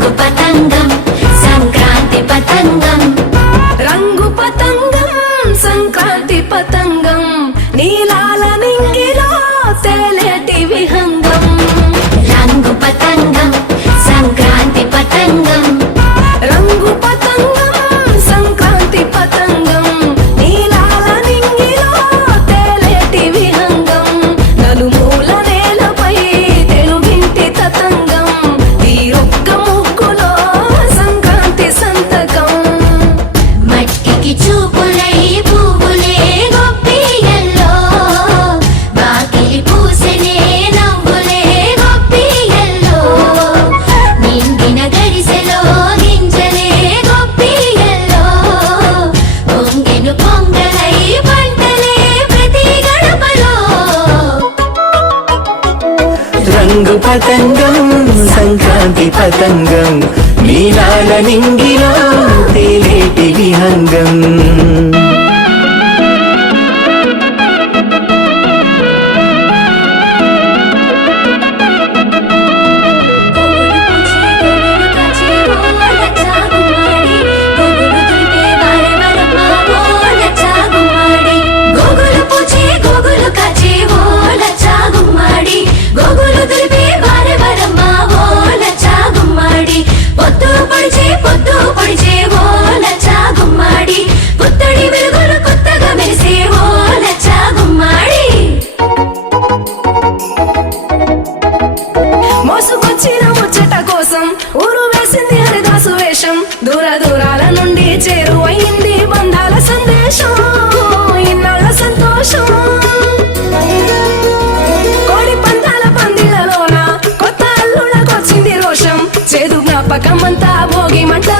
రంగు పతంగం సంక్రాంతి పతంగం రంగు పతంగం సంక్రాంతి పతంగం నీలాల నింగిలో తేలేటి విహంగం రంగు పతంగం సంక్రాంతి పతంగం రంగు పతంగం సంక్రాంతి పతంగం నీలాల నింగిలో తేలేటి విహంగం నలుమూల నేలపై తెలుగింటి తతంగం తీరొక్క ముగ్గులో సంక్రాంతి సంతకం మట్టికి చూపులై పువ్వులే గొప్పియల్లో వాకిలి పూసెనే నవ్వులే గొప్పియల్లో నిండిన గరిసెలో గింజలే గొప్పియల్లో పొంగెను పొంగలై పంటలే ప్రతి గడపలో రంగు పతంగం సంక్రాంతి పతంగం నీలాల నింగిలో తేలేటి విహంగం గోగులు పూచే గోగులు కాచే ఓ లచ్చా గుమ్మాడి గోగులు దులిపే వారె వరమ్మ ఓ లచ్చా గుమ్మాడి పొద్దు పొడిచే ఓ లచ్చా గుమ్మాడి పుత్తడి వెలుగులు కొత్తగా మెరిసే ఓ లచ్చా గుమ్మాడి మోసుకొచ్చిన ముచ్చట కోసం ఊరు వేసింది హరిదాసు వేషం దూర దూరాల నుండి చేరువయింది బంధాల సందేశం ఇన్నాళ్ళ సంతోషం కోడి పందాల పందిలలోన కొత్త అల్లుడకొచ్చింది రోషం చేదు జ్ఞాపకం అంతా భోగి మంట